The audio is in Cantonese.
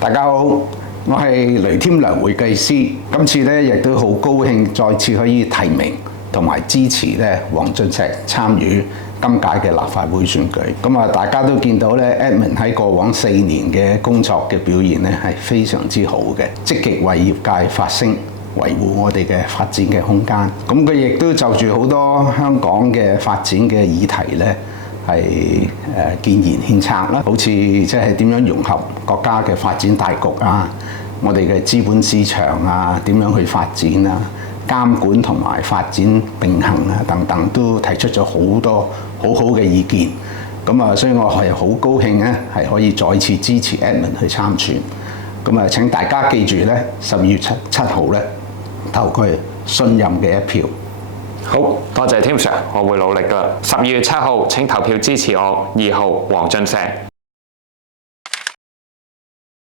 大家好，我係雷添良會計師。今次咧亦都好高興再次可以提名同埋支持咧黃俊碩參與今屆嘅立法會選舉。咁啊，大家都見到咧 Edmund 喺過往4年嘅工作嘅表現咧係非常之好嘅，積極為業界發聲，維護我哋嘅發展嘅空間。咁佢亦都就住好多香港嘅發展嘅議題咧，係建言獻策啦，好似即係點樣融合國家嘅發展大局啊，我哋嘅資本市場啊，點樣去發展啊，監管同埋發展並行啊等等，都提出咗好多好好嘅意見。咁啊，所以我係好高興咧，係可以再次支持 Edmund 去參選。咁啊，請大家記住咧，12月7號咧投佢信任嘅一票。好多謝添 Sir， 我會努力㗎。12月7號請投票支持我2號黃俊碩。